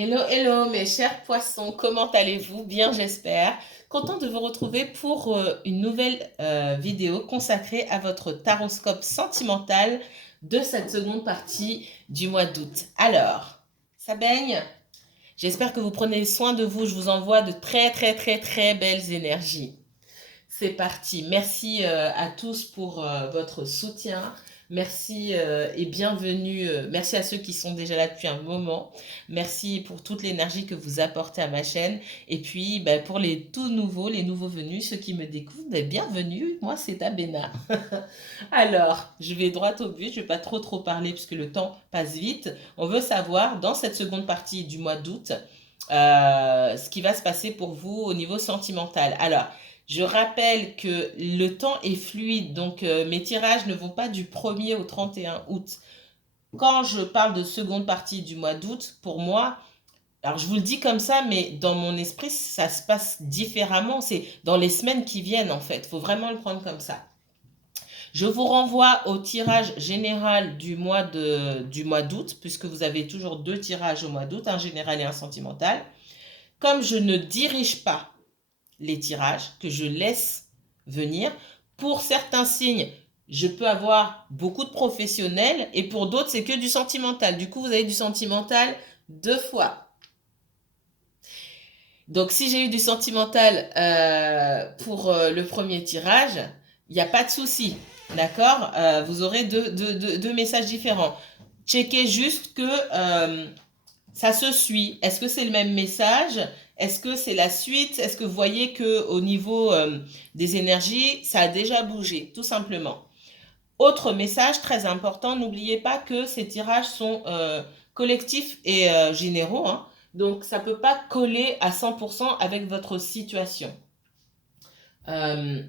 Hello, hello mes chers poissons, comment allez-vous? Bien j'espère. Content de vous retrouver pour une nouvelle vidéo consacrée à votre taroscope sentimental de cette seconde partie du mois d'août. Alors, ça baigne? J'espère que vous prenez soin de vous, je vous envoie de très très très très belles énergies. C'est parti. Merci à tous pour votre soutien. Merci et bienvenue. Merci à ceux qui sont déjà là depuis un moment. Merci pour toute l'énergie que vous apportez à ma chaîne. Et puis, pour les tout nouveaux, les nouveaux venus, ceux qui me découvrent, bienvenue. Moi, c'est Abena. Alors, je vais droit au but. Je ne vais pas trop parler puisque le temps passe vite. On veut savoir, dans cette seconde partie du mois d'août, ce qui va se passer pour vous au niveau sentimental. Alors, je rappelle que le temps est fluide, donc mes tirages ne vont pas du 1er au 31 août. Quand je parle de seconde partie du mois d'août, pour moi, alors je vous le dis comme ça, mais dans mon esprit, ça se passe différemment. C'est dans les semaines qui viennent, en fait. Il faut vraiment le prendre comme ça. Je vous renvoie au tirage général du mois d'août, puisque vous avez toujours deux tirages au mois d'août, un général et un sentimental. Comme je ne dirige pas les tirages, que je laisse venir. Pour certains signes, je peux avoir beaucoup de professionnels et pour d'autres, c'est que du sentimental. Du coup, vous avez du sentimental deux fois. Donc, si j'ai eu du sentimental pour le premier tirage, il n'y a pas de souci. D'accord. Vous aurez deux messages différents. Checkez juste que ça se suit. Est-ce que c'est le même message? Est-ce que c'est la suite? Est-ce que vous voyez qu'au niveau des énergies, ça a déjà bougé, tout simplement. Autre message très important, n'oubliez pas que ces tirages sont collectifs et généraux, hein. Donc, ça ne peut pas coller à 100% avec votre situation. Euh,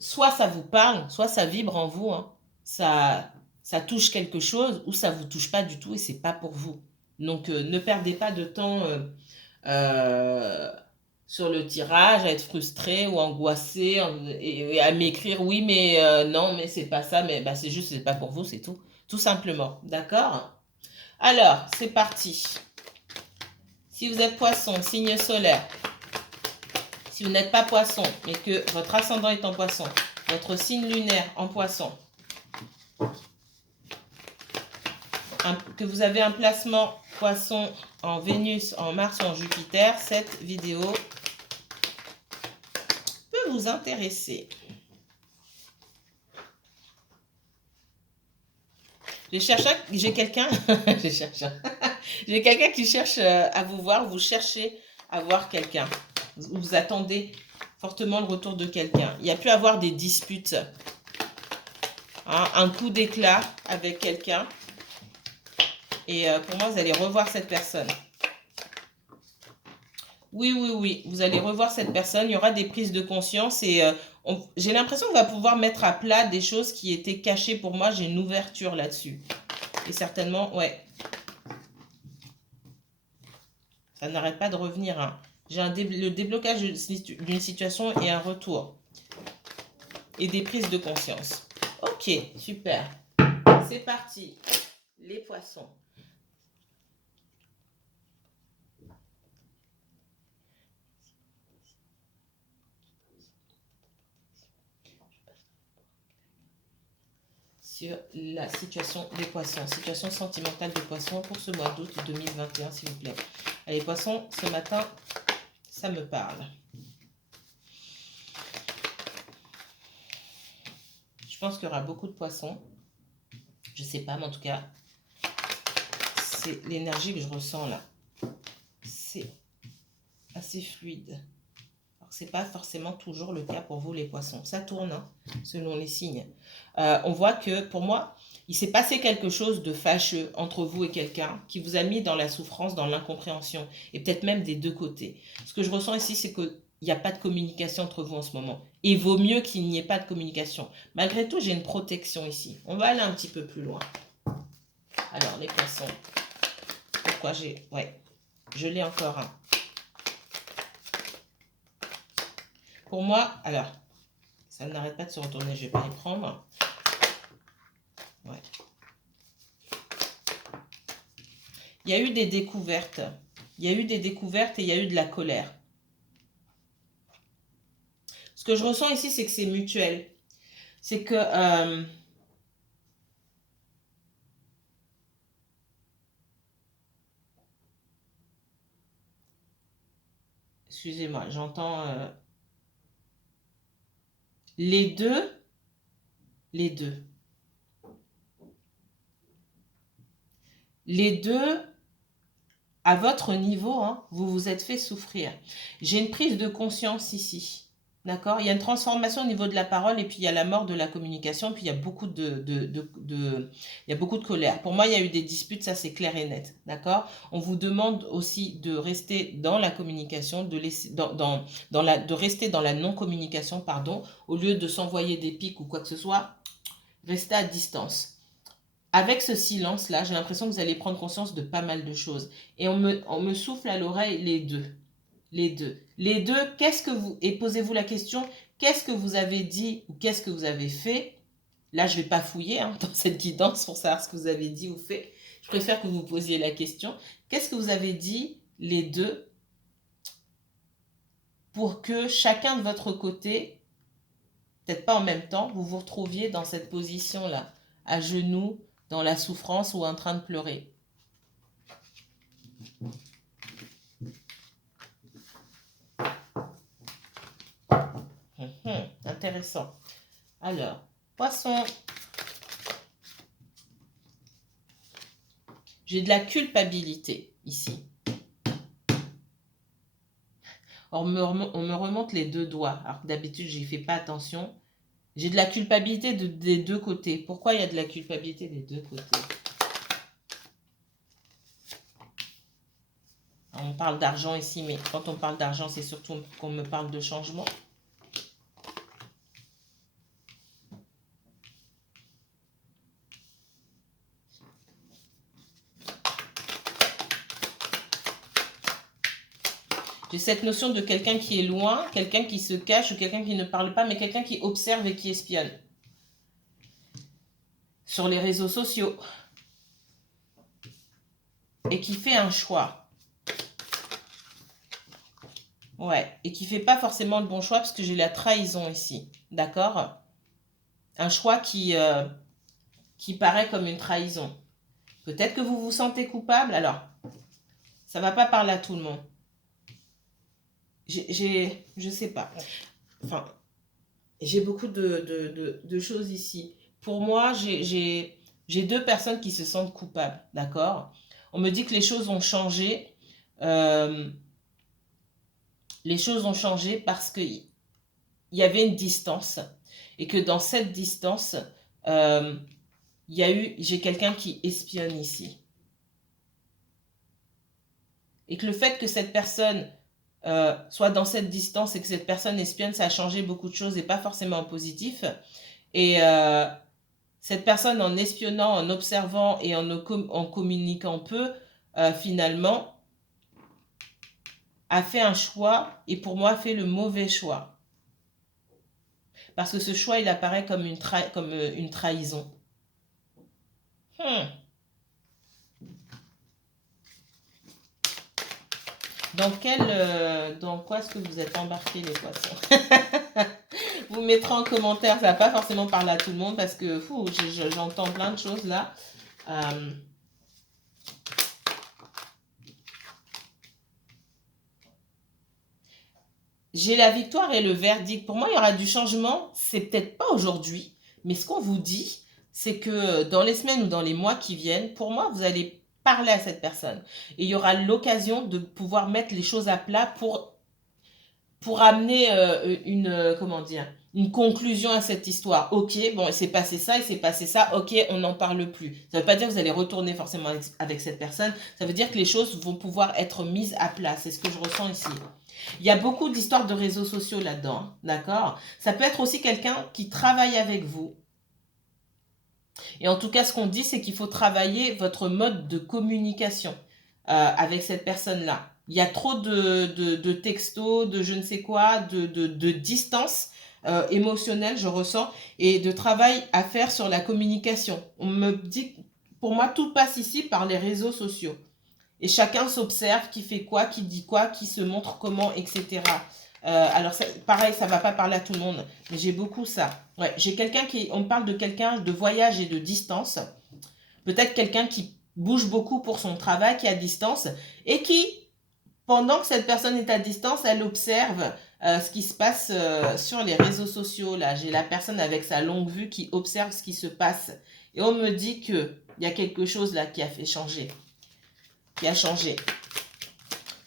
Soit ça vous parle, soit ça vibre en vous, hein. Ça touche quelque chose, ou ça ne vous touche pas du tout et ce n'est pas pour vous. Donc, ne perdez pas de temps euh, sur le tirage, à être frustré ou angoissé et à m'écrire oui, mais non, mais c'est pas ça, mais c'est juste, c'est pas pour vous, c'est tout. Tout simplement. D'accord? Alors, c'est parti. Si vous êtes poisson, signe solaire, si vous n'êtes pas poisson, mais que votre ascendant est en poisson, votre signe lunaire en poisson, que vous avez un placement poisson en Vénus, en Mars ou en Jupiter, cette vidéo peut vous intéresser. J'ai quelqu'un, j'ai quelqu'un qui cherche à vous voir, vous cherchez à voir quelqu'un. Vous attendez fortement le retour de quelqu'un. Il y a pu avoir des disputes, hein, un coup d'éclat avec quelqu'un. Et pour moi, vous allez revoir cette personne. Oui, vous allez revoir cette personne. Il y aura des prises de conscience et j'ai l'impression qu'on va pouvoir mettre à plat des choses qui étaient cachées pour moi. J'ai une ouverture là-dessus. Et certainement, ouais. Ça n'arrête pas de revenir, hein. J'ai le déblocage d'une situation et un retour. Et des prises de conscience. Ok, super. C'est parti. Les poissons. Sur la situation des poissons. Situation sentimentale des poissons pour ce mois d'août 2021, s'il vous plaît. Allez, poissons, ce matin, ça me parle. Je pense qu'il y aura beaucoup de poissons. Je ne sais pas, mais en tout cas, c'est l'énergie que je ressens là. C'est assez fluide. Ce n'est pas forcément toujours le cas pour vous les poissons. Ça tourne, hein, selon les signes. On voit que pour moi, il s'est passé quelque chose de fâcheux entre vous et quelqu'un qui vous a mis dans la souffrance, dans l'incompréhension, et peut-être même des deux côtés. Ce que je ressens ici, c'est qu'il n'y a pas de communication entre vous en ce moment. Et il vaut mieux qu'il n'y ait pas de communication. Malgré tout, j'ai une protection ici. On va aller un petit peu plus loin. Alors, les poissons. Pourquoi j'ai... Ouais, je l'ai encore un. Pour moi, alors, ça n'arrête pas de se retourner, je vais pas les prendre. Ouais. Il y a eu des découvertes Il y a eu des découvertes et il y a eu de la colère. Ce que je ressens ici, c'est que c'est mutuel. C'est que... excusez-moi, j'entends... les deux... Les deux. Les deux, à votre niveau, hein, vous vous êtes fait souffrir. J'ai une prise de conscience ici. D'accord? Il y a une transformation au niveau de la parole et puis il y a la mort de la communication, puis il y a beaucoup il y a beaucoup de colère. Pour moi, il y a eu des disputes, ça c'est clair et net. D'accord? On vous demande aussi de rester dans la communication, de, laisser, de rester dans la non-communication, pardon, au lieu de s'envoyer des pics ou quoi que ce soit, restez à distance. Avec ce silence-là, j'ai l'impression que vous allez prendre conscience de pas mal de choses. Et on me souffle à l'oreille les deux. Les deux. Les deux, qu'est-ce que vous... Et posez-vous la question, qu'est-ce que vous avez dit ou qu'est-ce que vous avez fait? Là, je ne vais pas fouiller dans cette guidance pour savoir ce que vous avez dit ou fait. Je préfère que vous posiez la question. Qu'est-ce que vous avez dit, les deux, pour que chacun de votre côté, peut-être pas en même temps, vous vous retrouviez dans cette position-là, à genoux, dans la souffrance ou en train de pleurer. Intéressant. Alors, poisson. J'ai de la culpabilité ici. On me remonte les deux doigts. Alors que d'habitude, je n'y fais pas attention. J'ai de la culpabilité des deux côtés. Pourquoi il y a de la culpabilité des deux côtés? On parle d'argent ici, mais quand on parle d'argent, c'est surtout qu'on me parle de changement. J'ai cette notion de quelqu'un qui est loin, quelqu'un qui se cache ou quelqu'un qui ne parle pas, mais quelqu'un qui observe et qui espionne. Sur les réseaux sociaux. Et qui fait un choix. Ouais, et qui ne fait pas forcément le bon choix parce que j'ai la trahison ici. D'accord? Un choix qui paraît comme une trahison. Peut-être que vous vous sentez coupable. Alors, ça ne va pas parler à tout le monde. Je sais pas. Enfin, j'ai beaucoup de choses ici. Pour moi, j'ai deux personnes qui se sentent coupables, d'accord? On me dit que les choses ont changé. Les choses ont changé parce qu'il y avait une distance. Et que dans cette distance, j'ai quelqu'un qui espionne ici. Et que le fait que cette personne soit dans cette distance et que cette personne espionne, ça a changé beaucoup de choses et pas forcément en positif. Et cette personne, en espionnant, en observant et en communiquant peu, finalement, a fait un choix et pour moi a fait le mauvais choix. Parce que ce choix, il apparaît comme une trahison. Dans quoi est-ce que vous êtes embarqués, les poissons? Vous mettrez en commentaire, ça va pas forcément parler à tout le monde parce que j'entends plein de choses là. J'ai la victoire et le verdict. Pour moi, il y aura du changement. C'est peut-être pas aujourd'hui, mais ce qu'on vous dit, c'est que dans les semaines ou dans les mois qui viennent, pour moi, vous allez parler à cette personne. Et il y aura l'occasion de pouvoir mettre les choses à plat pour amener une conclusion à cette histoire. Ok, bon, il s'est passé ça, ok, on n'en parle plus. Ça ne veut pas dire que vous allez retourner forcément avec cette personne, ça veut dire que les choses vont pouvoir être mises à plat, c'est ce que je ressens ici. Il y a beaucoup d'histoires de réseaux sociaux là-dedans, d'accord? Ça peut être aussi quelqu'un qui travaille avec vous. Et en tout cas, ce qu'on dit, c'est qu'il faut travailler votre mode de communication avec cette personne-là. Il y a trop de textos, de je ne sais quoi, de distance émotionnelle, je ressens, et de travail à faire sur la communication. On me dit, pour moi, tout passe ici par les réseaux sociaux. Et chacun s'observe, qui fait quoi, qui dit quoi, qui se montre comment, etc. Alors, pareil, ça ne va pas parler à tout le monde, mais j'ai beaucoup ça. Ouais, j'ai quelqu'un qui... On parle de quelqu'un de voyage et de distance. Peut-être quelqu'un qui bouge beaucoup pour son travail, qui est à distance, et qui, pendant que cette personne est à distance, elle observe ce qui se passe sur les réseaux sociaux. Là, j'ai la personne avec sa longue vue qui observe ce qui se passe. Et on me dit qu'il y a quelque chose là qui a fait changer. Qui a changé.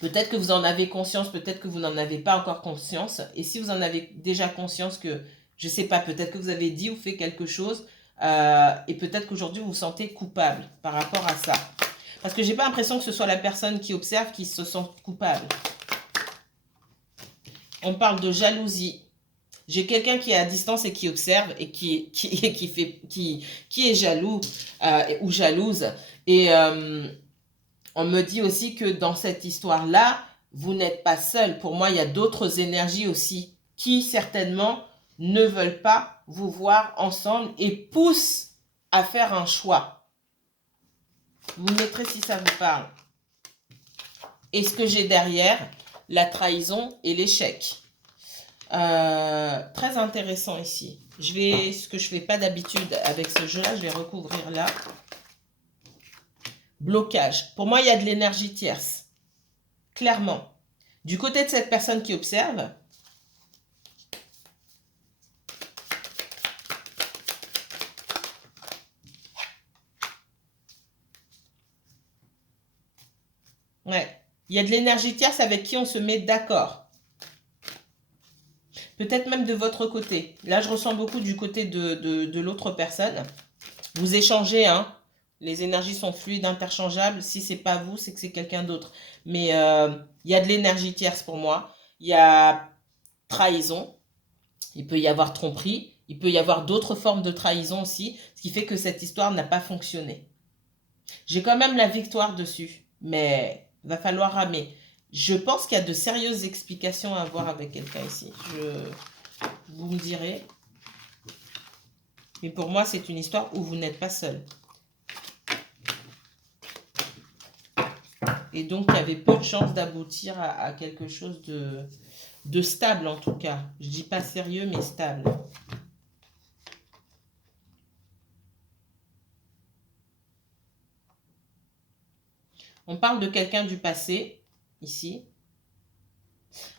Peut-être que vous en avez conscience, peut-être que vous n'en avez pas encore conscience. Et si vous en avez déjà conscience que, je ne sais pas, peut-être que vous avez dit ou fait quelque chose, et peut-être qu'aujourd'hui vous vous sentez coupable par rapport à ça. Parce que j'ai pas l'impression que ce soit la personne qui observe qui se sent coupable. On parle de jalousie. J'ai quelqu'un qui est à distance et qui observe et qui est jaloux ou jalouse. Et on me dit aussi que dans cette histoire-là, vous n'êtes pas seul. Pour moi, il y a d'autres énergies aussi qui certainement ne veulent pas vous voir ensemble et poussent à faire un choix. Vous me mettrez si ça vous parle. Et ce que j'ai derrière, la trahison et l'échec. Très intéressant ici. Ce que je ne fais pas d'habitude avec ce jeu-là, je vais recouvrir là. Blocage. Pour moi, il y a de l'énergie tierce. Clairement. Du côté de cette personne qui observe, ouais, il y a de l'énergie tierce avec qui on se met d'accord. Peut-être même de votre côté. Là, je ressens beaucoup du côté de l'autre personne. Vous échangez, hein. Les énergies sont fluides, interchangeables. Si c'est pas vous, c'est que c'est quelqu'un d'autre. Mais il y a de l'énergie tierce pour moi. Il y a trahison. Il peut y avoir tromperie. Il peut y avoir d'autres formes de trahison aussi. Ce qui fait que cette histoire n'a pas fonctionné. J'ai quand même la victoire dessus. Mais il va falloir ramer. Je pense qu'il y a de sérieuses explications à avoir avec quelqu'un ici. Vous me direz. Mais pour moi, c'est une histoire où vous n'êtes pas seul. Et donc, il y avait peu de chances d'aboutir à quelque chose de stable, en tout cas. Je ne dis pas sérieux, mais stable. On parle de quelqu'un du passé, ici.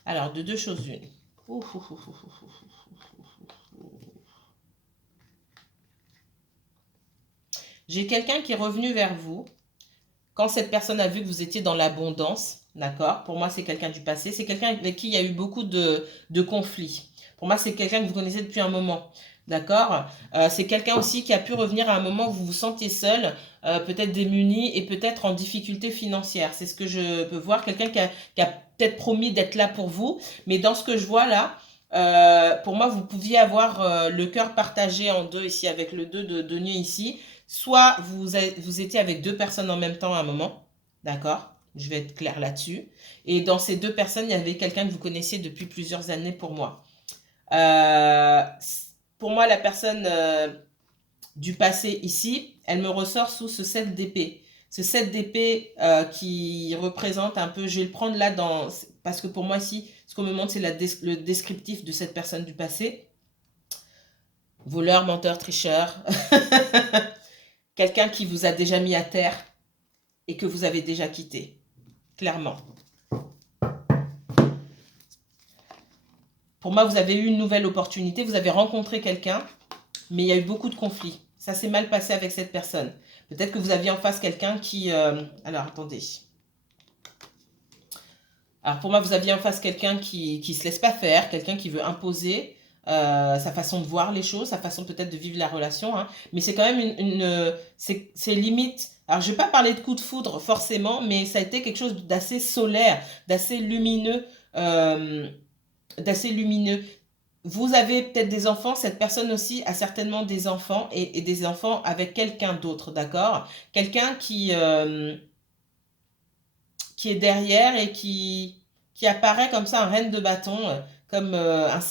Alors, de deux choses une. J'ai quelqu'un qui est revenu vers vous quand cette personne a vu que vous étiez dans l'abondance. D'accord? Pour moi, c'est quelqu'un du passé. C'est quelqu'un avec qui il y a eu beaucoup de conflits. Pour moi, c'est quelqu'un que vous connaissez depuis un moment. D'accord? C'est quelqu'un aussi qui a pu revenir à un moment où vous vous sentez seul, peut-être démuni et peut-être en difficulté financière. C'est ce que je peux voir. Quelqu'un qui a peut-être promis d'être là pour vous. Mais dans ce que je vois là, pour moi, vous pouviez avoir le cœur partagé en deux ici avec le 2 de denier ici. Soit vous étiez avec deux personnes en même temps à un moment. D'accord? Je vais être claire là-dessus. Et dans ces deux personnes, il y avait quelqu'un que vous connaissiez depuis plusieurs années pour moi. Pour moi, la personne du passé ici, elle me ressort sous ce 7 d'épée. Ce 7 d'épée qui représente un peu, je vais le prendre là parce que pour moi ici, ce qu'on me montre, c'est le descriptif de cette personne du passé. Voleur, menteur, tricheur. Quelqu'un qui vous a déjà mis à terre et que vous avez déjà quitté. Clairement. Pour moi, vous avez eu une nouvelle opportunité, vous avez rencontré quelqu'un, mais il y a eu beaucoup de conflits. Ça s'est mal passé avec cette personne. Peut-être que vous aviez en face quelqu'un qui... Alors, attendez. Alors, pour moi, vous aviez en face quelqu'un qui ne se laisse pas faire, quelqu'un qui veut imposer sa façon de voir les choses, sa façon peut-être de vivre la relation. Hein. Mais c'est quand même c'est limite... Alors, je ne vais pas parler de coup de foudre forcément, mais ça a été quelque chose d'assez solaire, d'assez lumineux. Vous avez peut-être des enfants, cette personne aussi a certainement des enfants et des enfants avec quelqu'un d'autre, d'accord? Quelqu'un qui est derrière et qui apparaît comme ça, un reine de bâton, comme un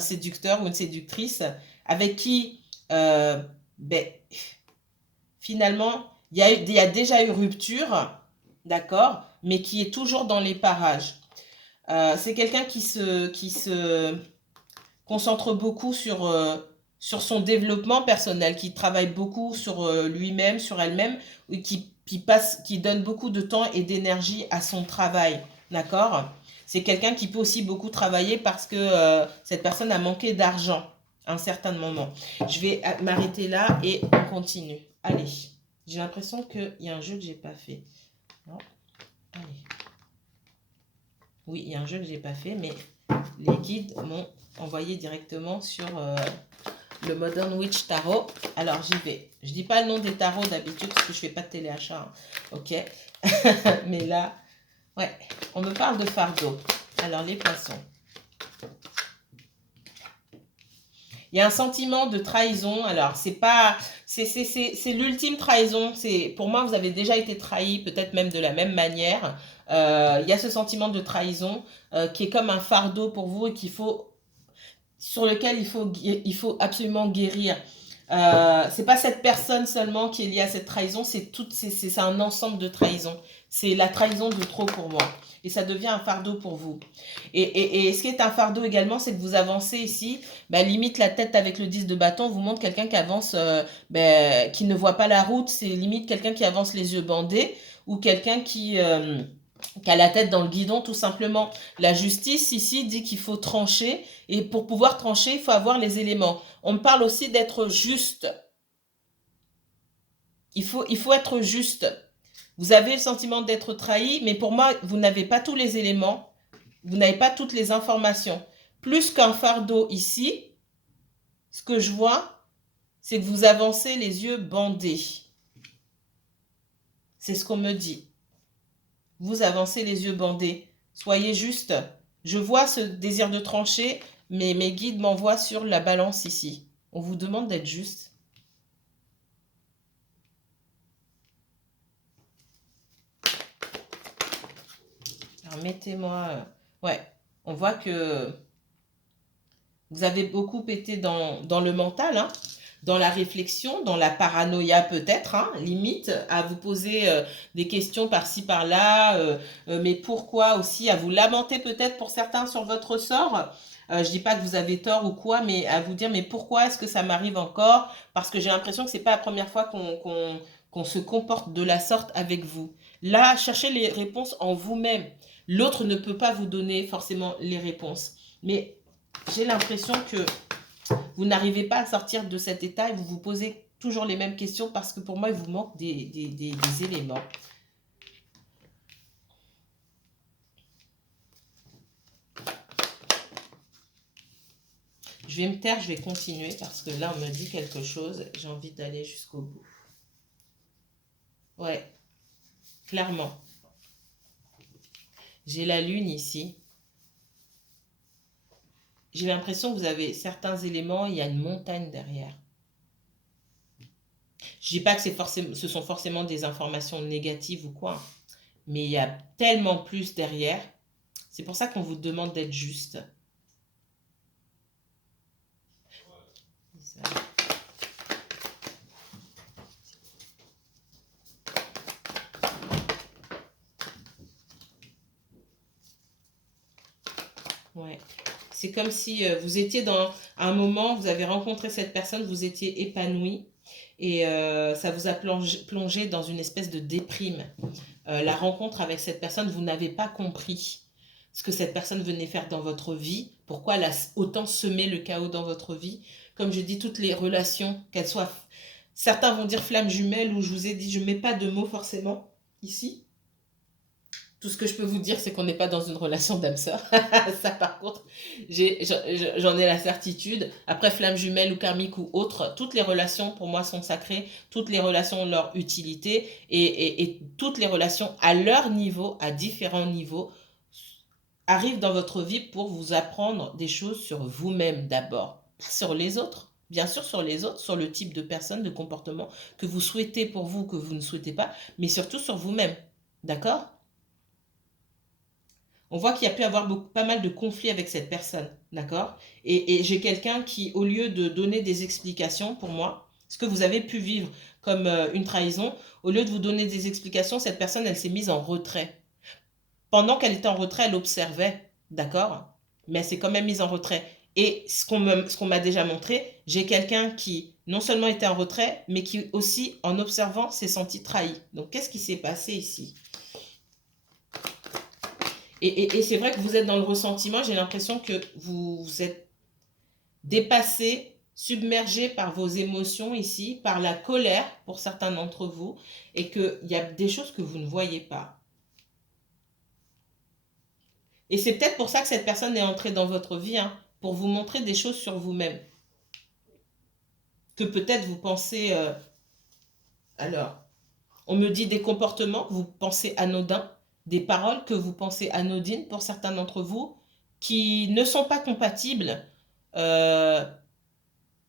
séducteur ou une séductrice, avec qui, ben, finalement, il y a déjà eu rupture, d'accord, mais qui est toujours dans les parages. C'est quelqu'un qui se concentre beaucoup sur son développement personnel, qui travaille beaucoup sur lui-même, sur elle-même, et qui donne beaucoup de temps et d'énergie à son travail, d'accord? C'est quelqu'un qui peut aussi beaucoup travailler parce que cette personne a manqué d'argent à un certain moment. Je vais m'arrêter là et on continue. Allez, j'ai l'impression qu'il y a un jeu que j'ai pas fait. Non. Allez. Oui, il y a un jeu que j'ai pas fait, mais les guides m'ont envoyé directement sur le Modern Witch Tarot. Alors j'y vais. Je dis pas le nom des tarots d'habitude parce que je fais pas de téléachat. Hein. Ok. Mais là, ouais, on me parle de fardeau. Alors les poissons. Il y a un sentiment de trahison. Alors c'est pas, c'est l'ultime trahison. C'est pour moi vous avez déjà été trahi, peut-être même de la même manière. Il y a ce sentiment de trahison qui est comme un fardeau pour vous et sur lequel il faut absolument guérir. C'est pas cette personne seulement qui est liée à cette trahison, c'est un ensemble de trahisons. C'est la trahison de trop pour moi. Et ça devient un fardeau pour vous. Et ce qui est un fardeau également, c'est que vous avancez ici, limite la tête avec le 10 de bâton vous montre quelqu'un qui avance, qui ne voit pas la route. C'est limite quelqu'un qui avance les yeux bandés ou quelqu'un qui a la tête dans le guidon tout simplement. La justice ici dit qu'il faut trancher et pour pouvoir trancher, il faut avoir les éléments. On me parle aussi d'être juste. Il faut être juste. Vous avez le sentiment d'être trahi, mais pour moi, vous n'avez pas tous les éléments. Vous n'avez pas toutes les informations. Plus qu'un fardeau ici, ce que je vois, c'est que vous avancez les yeux bandés. C'est ce qu'on me dit. Vous avancez les yeux bandés. Soyez juste. Je vois ce désir de trancher, mais mes guides m'envoient sur la balance ici. On vous demande d'être juste. Alors mettez-moi... Ouais, on voit que vous avez beaucoup été dans le mental, hein, dans la réflexion, dans la paranoïa peut-être, hein, limite, à vous poser des questions par-ci, par-là, mais pourquoi aussi, à vous lamenter peut-être pour certains sur votre sort. Je dis pas que vous avez tort ou quoi, mais à vous dire, mais pourquoi est-ce que ça m'arrive encore? Parce que j'ai l'impression que c'est pas la première fois qu'on se comporte de la sorte avec vous. Là, cherchez les réponses en vous-même. L'autre ne peut pas vous donner forcément les réponses. Mais j'ai l'impression que vous n'arrivez pas à sortir de cet état et vous vous posez toujours les mêmes questions parce que pour moi, il vous manque des éléments. Je vais me taire, je vais continuer parce que là, on me dit quelque chose. J'ai envie d'aller jusqu'au bout. Ouais, clairement. J'ai la lune ici. J'ai l'impression que vous avez certains éléments, il y a une montagne derrière. Je dis pas que ce sont forcément des informations négatives ou quoi, mais il y a tellement plus derrière. C'est pour ça qu'on vous demande d'être juste. Ouais. C'est comme si vous étiez dans un moment, vous avez rencontré cette personne, vous étiez épanoui et ça vous a plongé dans une espèce de déprime. La rencontre avec cette personne, vous n'avez pas compris ce que cette personne venait faire dans votre vie, pourquoi elle a autant semé le chaos dans votre vie. Comme je dis, toutes les relations, qu'elles soient... Certains vont dire flamme jumelle, ou je vous ai dit, je ne mets pas de mots forcément ici. Tout ce que je peux vous dire, c'est qu'on n'est pas dans une relation d'âme-sœur. Ça, par contre, j'en ai la certitude. Après, flamme jumelle ou karmique ou autre, toutes les relations, pour moi, sont sacrées. Toutes les relations ont leur utilité. Et toutes les relations, à leur niveau, à différents niveaux, arrivent dans votre vie pour vous apprendre des choses sur vous-même d'abord. Pas sur les autres. Bien sûr sur les autres, sur le type de personne, de comportement que vous souhaitez pour vous, que vous ne souhaitez pas, mais surtout sur vous-même. D'accord ? On voit qu'il y a pu avoir pas mal de conflits avec cette personne, d'accord? Et j'ai quelqu'un qui, au lieu de donner des explications pour moi, ce que vous avez pu vivre comme une trahison, au lieu de vous donner des explications, cette personne, elle s'est mise en retrait. Pendant qu'elle était en retrait, elle observait, d'accord? Mais elle s'est quand même mise en retrait. Et ce qu'on m'a déjà montré, j'ai quelqu'un qui non seulement était en retrait, mais qui aussi, en observant, s'est senti trahi. Donc, qu'est-ce qui s'est passé ici? Et c'est vrai que vous êtes dans le ressentiment, j'ai l'impression que vous êtes dépassé, submergé par vos émotions ici, par la colère pour certains d'entre vous, et qu'il y a des choses que vous ne voyez pas. Et c'est peut-être pour ça que cette personne est entrée dans votre vie, hein, pour vous montrer des choses sur vous-même. Que peut-être vous pensez... alors, on me dit des comportements que vous pensez anodins, des paroles que vous pensez anodines pour certains d'entre vous, qui ne sont pas compatibles euh,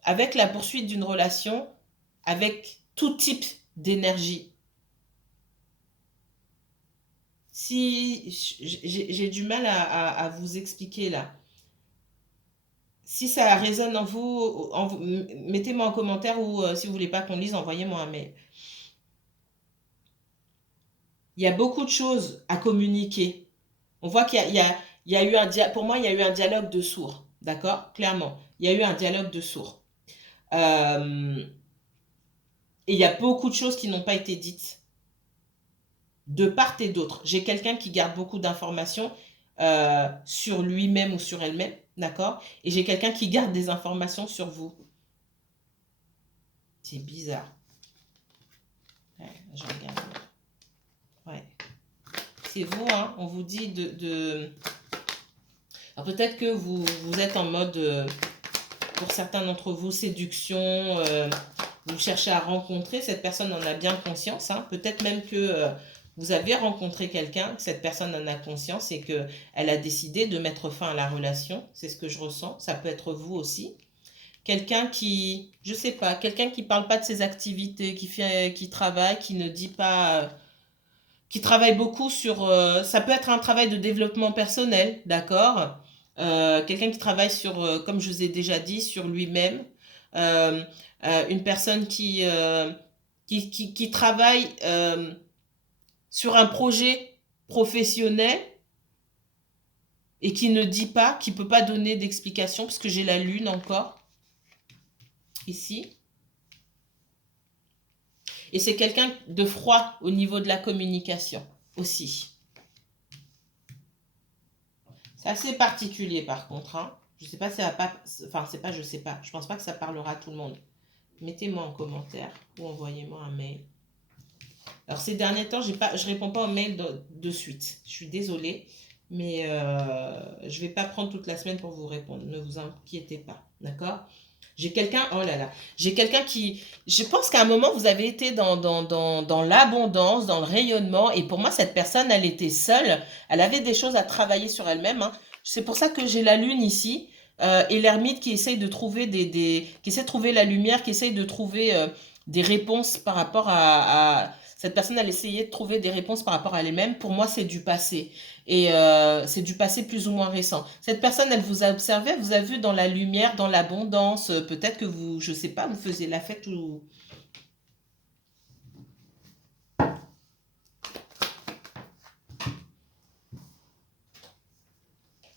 avec la poursuite d'une relation, avec tout type d'énergie. Si j'ai du mal à vous expliquer là. Si ça résonne en vous, mettez-moi en commentaire ou si vous voulez pas qu'on lise, envoyez-moi un mail. Il y a beaucoup de choses à communiquer. On voit qu'il y a eu pour moi, il y a eu un dialogue de sourds, d'accord? Clairement, il y a eu un dialogue de sourds. Et il y a beaucoup de choses qui n'ont pas été dites de part et d'autre. J'ai quelqu'un qui garde beaucoup d'informations sur lui-même ou sur elle-même, d'accord? Et j'ai quelqu'un qui garde des informations sur vous. C'est bizarre. Ouais, je regarde. Ouais. C'est vous, hein? On vous dit Alors peut-être que vous êtes en mode, pour certains d'entre vous, séduction, vous cherchez à rencontrer, cette personne en a bien conscience, hein. Peut-être même que vous avez rencontré quelqu'un, cette personne en a conscience et qu'elle a décidé de mettre fin à la relation. C'est ce que je ressens. Ça peut être vous aussi. Quelqu'un qui, je sais pas, quelqu'un qui parle pas de ses activités, qui travaille, qui ne dit pas, qui travaille beaucoup sur, ça peut être un travail de développement personnel, d'accord? Quelqu'un qui travaille sur, comme je vous ai déjà dit, sur lui-même. Euh, une personne qui travaille sur un projet professionnel et qui ne dit pas, qui ne peut pas donner d'explication, parce que j'ai la lune encore, ici. Et c'est quelqu'un de froid au niveau de la communication aussi. C'est assez particulier par contre, hein. Je sais pas si ça va pas... Enfin, c'est pas je sais pas. Je pense pas que ça parlera à tout le monde. Mettez-moi en commentaire ou envoyez-moi un mail. Alors ces derniers temps, je réponds pas aux mails de suite. Je suis désolée, mais je vais pas prendre toute la semaine pour vous répondre. Ne vous inquiétez pas, d'accord? J'ai quelqu'un, oh là là, j'ai quelqu'un qui, je pense qu'à un moment, vous avez été dans l'abondance, dans le rayonnement, et pour moi, cette personne, elle était seule, elle avait des choses à travailler sur elle-même, hein. C'est pour ça que j'ai la lune ici, et l'ermite qui essaye de trouver qui essaie de trouver la lumière, qui essaye de trouver des réponses par rapport cette personne, elle essayait de trouver des réponses par rapport à elle-même. Pour moi, c'est du passé. Et c'est du passé plus ou moins récent. Cette personne, elle vous a observé, elle vous a vu dans la lumière, dans l'abondance. Peut-être que vous, je sais pas, vous faisiez la fête ou...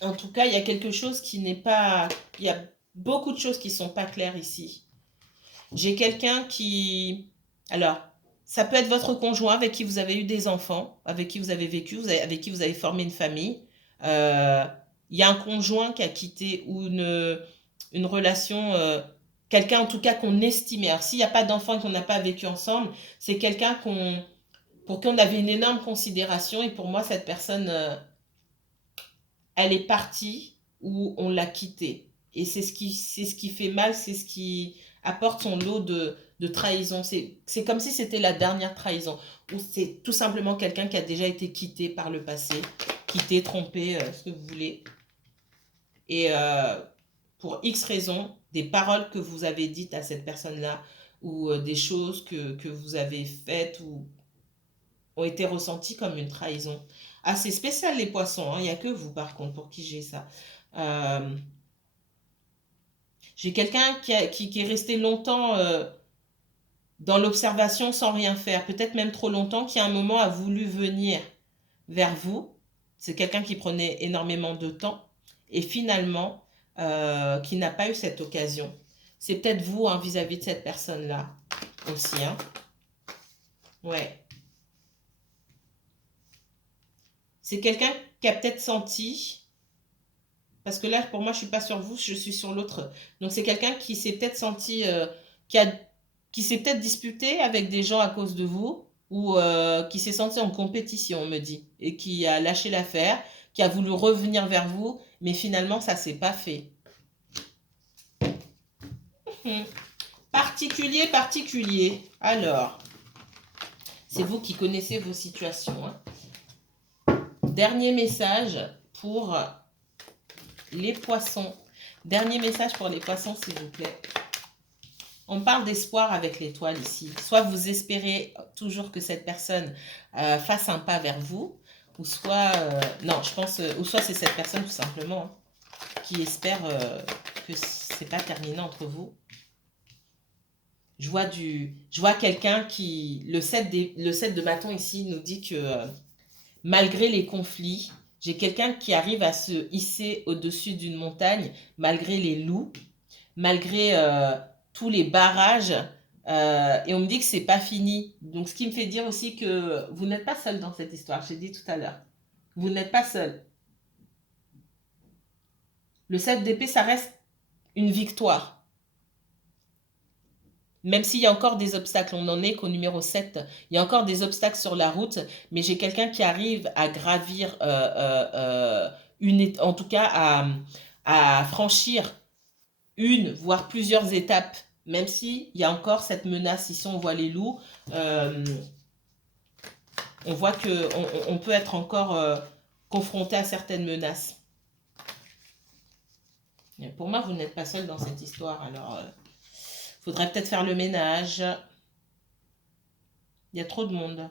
En tout cas, il y a quelque chose qui n'est pas... Il y a beaucoup de choses qui sont pas claires ici. J'ai quelqu'un qui... Alors, ça peut être votre conjoint avec qui vous avez eu des enfants, avec qui vous avez vécu, avec qui vous avez formé une famille. Euh, Il y a un conjoint qui a quitté ou une relation, quelqu'un en tout cas qu'on estimait. Alors, s'il n'y a pas d'enfant et qu'on n'a pas vécu ensemble, c'est quelqu'un pour qui on avait une énorme considération. Et pour moi, cette personne, elle est partie ou on l'a quittée. Et c'est ce qui fait mal, c'est ce qui apporte son lot de trahison. C'est comme si c'était la dernière trahison. Ou c'est tout simplement quelqu'un qui a déjà été quitté par le passé, quitté, trompé, ce que vous voulez. Et pour X raisons, des paroles que vous avez dites à cette personne-là, ou des choses que vous avez faites ou ont été ressenties comme une trahison. Ah, c'est spécial les poissons, hein. Il n'y a que vous par contre pour qui j'ai ça. J'ai quelqu'un qui est resté longtemps dans l'observation sans rien faire, peut-être même trop longtemps, qui à un moment a voulu venir vers vous. C'est quelqu'un qui prenait énormément de temps et finalement qui n'a pas eu cette occasion. C'est peut-être vous hein, vis-à-vis de cette personne-là aussi. Hein. Ouais. C'est quelqu'un qui a peut-être senti, parce que là pour moi je suis pas sur vous, je suis sur l'autre. Donc c'est quelqu'un qui s'est peut-être senti, qui a, qui s'est peut-être disputé avec des gens à cause de vous, ou qui s'est senti en compétition, on me dit, et qui a lâché l'affaire, qui a voulu revenir vers vous, mais finalement ça s'est pas fait. Particulier, particulier. Alors, c'est vous qui connaissez vos situations. Hein. Dernier message pour les poissons. Dernier message pour les poissons, s'il vous plaît. On parle d'espoir avec l'étoile ici. Soit vous espérez toujours que cette personne fasse un pas vers vous, ou soit, non, je pense, ou soit c'est cette personne tout simplement hein, qui espère que c'est pas terminé entre vous. Je vois quelqu'un qui, le 7 de bâton ici nous dit que malgré les conflits, j'ai quelqu'un qui arrive à se hisser au-dessus d'une montagne, malgré les loups, malgré tous les barrages, et on me dit que c'est pas fini. Donc ce qui me fait dire aussi que vous n'êtes pas seul dans cette histoire, j'ai dit tout à l'heure. Vous n'êtes pas seul. Le 7 d'épée, ça reste une victoire. Même s'il y a encore des obstacles, on n'en est qu'au numéro 7. Il y a encore des obstacles sur la route, mais j'ai quelqu'un qui arrive à gravir, en tout cas à franchir une, voire plusieurs étapes, même s'il y a encore cette menace. Ici, on voit les loups. On voit qu'on peut être encore confronté à certaines menaces. Pour moi, vous n'êtes pas seul dans cette histoire, alors... faudrait peut-être faire le ménage. Il y a trop de monde.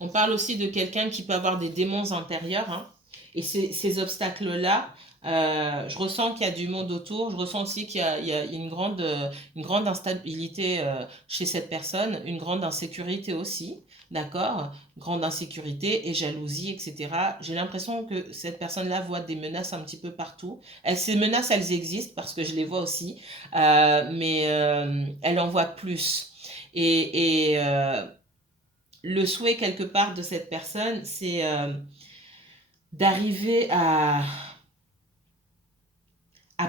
On parle aussi de quelqu'un qui peut avoir des démons intérieurs. Hein. Et ces obstacles-là, je ressens qu'il y a du monde autour. Je ressens aussi qu'il y a une grande instabilité chez cette personne, une grande insécurité aussi. D'accord? Grande insécurité et jalousie, etc. J'ai l'impression que cette personne-là voit des menaces un petit peu partout. Ces menaces, elles existent parce que je les vois aussi. Mais elle en voit plus. Et le souhait quelque part de cette personne, c'est d'arriver à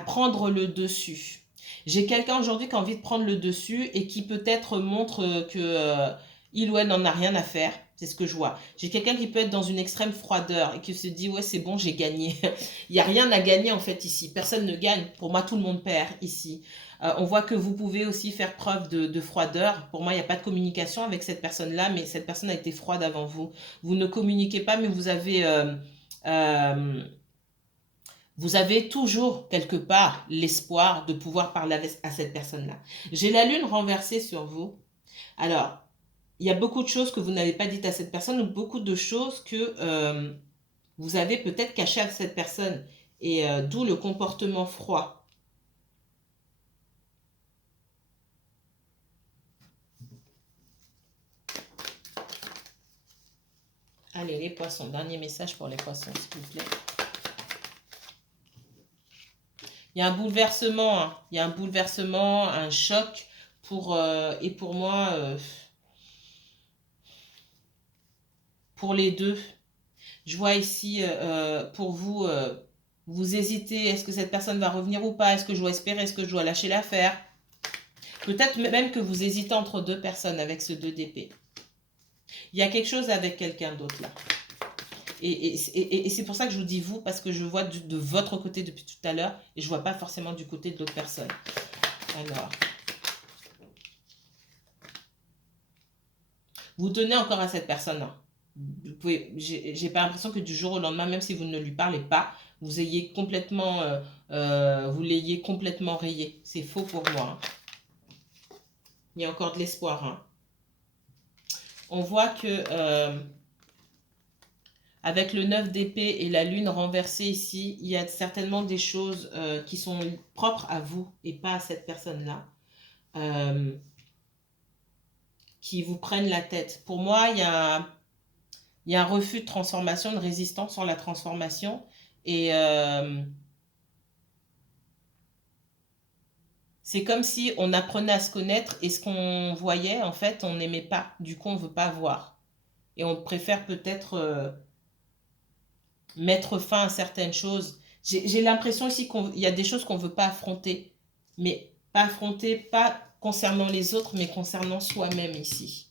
prendre le dessus. J'ai quelqu'un aujourd'hui qui a envie de prendre le dessus et qui peut-être montre que il ou elle n'en a rien à faire. C'est ce que je vois. J'ai quelqu'un qui peut être dans une extrême froideur et qui se dit ouais c'est bon j'ai gagné. Il n'y a rien à gagner en fait ici. Personne ne gagne. Pour moi tout le monde perd ici. On voit que vous pouvez aussi faire preuve de froideur. Pour moi il n'y a pas de communication avec cette personne-là, mais cette personne a été froide avant vous. Vous ne communiquez pas mais vous avez toujours quelque part l'espoir de pouvoir parler à cette personne-là. J'ai la lune renversée sur vous. Alors, il y a beaucoup de choses que vous n'avez pas dites à cette personne ou beaucoup de choses que vous avez peut-être cachées à cette personne. Et d'où le comportement froid. Allez, les poissons. Dernier message pour les poissons, s'il vous plaît. Il y a un bouleversement, hein. Il y a un bouleversement, un choc et pour moi, pour les deux. Je vois ici, pour vous, vous hésitez, est-ce que cette personne va revenir ou pas? Est-ce que je dois espérer? Est-ce que je dois lâcher l'affaire? Peut-être même que vous hésitez entre deux personnes avec ce 2 d'épée. Il y a quelque chose avec quelqu'un d'autre là. Et c'est pour ça que je vous dis vous, parce que je vois de votre côté depuis tout à l'heure, et je ne vois pas forcément du côté de l'autre personne. Alors. Vous tenez encore à cette personne. Hein. J'ai pas l'impression que du jour au lendemain, même si vous ne lui parlez pas, vous ayez complètement, vous l'ayez complètement rayé. C'est faux pour moi. Hein. Il y a encore de l'espoir, hein. On voit que avec le 9 d'épée et la lune renversée ici, il y a certainement des choses qui sont propres à vous et pas à cette personne-là, qui vous prennent la tête. Pour moi, il y a un refus de transformation, de résistance sur la transformation. Et c'est comme si on apprenait à se connaître et ce qu'on voyait, en fait, on n'aimait pas. Du coup, on ne veut pas voir. Et on préfère peut-être mettre fin à certaines choses. J'ai l'impression aussi qu'il y a des choses qu'on ne veut pas affronter. Mais pas affronter, pas concernant les autres, mais concernant soi-même ici.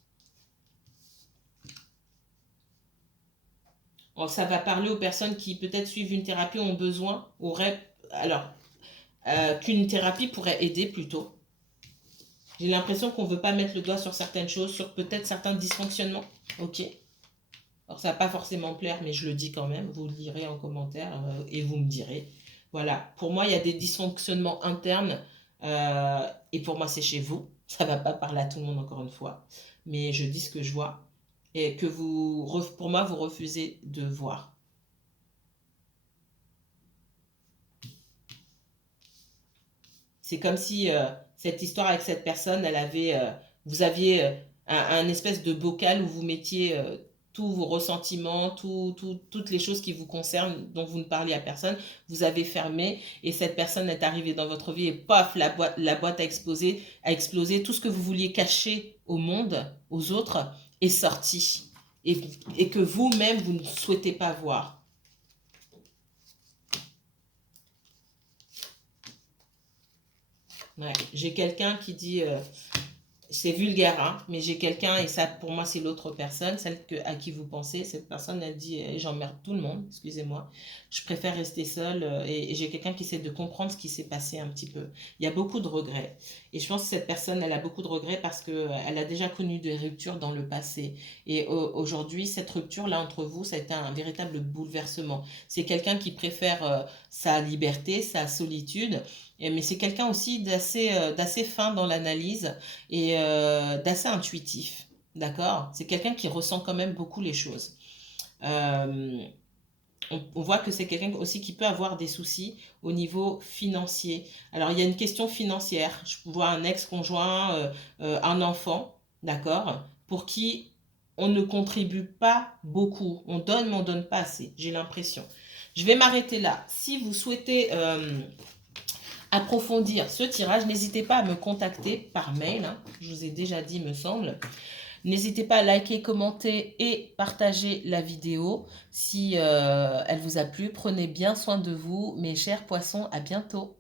Alors, ça va parler aux personnes qui peut-être suivent une thérapie, ont besoin, qu'une thérapie pourrait aider plutôt. J'ai l'impression qu'on ne veut pas mettre le doigt sur certaines choses, sur peut-être certains dysfonctionnements. Ok. Alors ça va pas forcément plaire, mais je le dis quand même. Vous le lirez en commentaire et vous me direz. Voilà. Pour moi, il y a des dysfonctionnements internes et pour moi, c'est chez vous. Ça va pas parler à tout le monde encore une fois, mais je dis ce que je vois et que pour moi, vous refusez de voir. C'est comme si cette histoire avec cette personne, vous aviez un espèce de bocal où vous mettiez tous vos ressentiments, toutes les choses qui vous concernent, dont vous ne parliez à personne, vous avez fermé et cette personne est arrivée dans votre vie et paf, la boîte a explosé, tout ce que vous vouliez cacher au monde, aux autres, est sorti et que vous-même, vous ne souhaitez pas voir. Ouais. J'ai quelqu'un qui dit, c'est vulgaire, hein, mais j'ai quelqu'un, et ça pour moi c'est l'autre personne, à qui vous pensez, cette personne elle dit, j'emmerde tout le monde, excusez-moi, je préfère rester seule, et j'ai quelqu'un qui essaie de comprendre ce qui s'est passé un petit peu. Il y a beaucoup de regrets, et je pense que cette personne elle a beaucoup de regrets parce qu'elle a déjà connu des ruptures dans le passé, et aujourd'hui cette rupture là entre vous, ça a été un véritable bouleversement. C'est quelqu'un qui préfère sa liberté, sa solitude, mais c'est quelqu'un aussi d'assez fin dans l'analyse et d'assez intuitif. D'accord? C'est quelqu'un qui ressent quand même beaucoup les choses. Euh, on voit que c'est quelqu'un aussi qui peut avoir des soucis au niveau financier. Alors, il y a une question financière. Je vois un ex-conjoint, un enfant, d'accord, pour qui on ne contribue pas beaucoup. On donne, mais on ne donne pas assez, j'ai l'impression. Je vais m'arrêter là. Si vous souhaitez approfondir ce tirage, n'hésitez pas à me contacter par mail, hein, je vous ai déjà dit, me semble. N'hésitez pas à liker, commenter et partager la vidéo si elle vous a plu. Prenez bien soin de vous, mes chers poissons, à bientôt.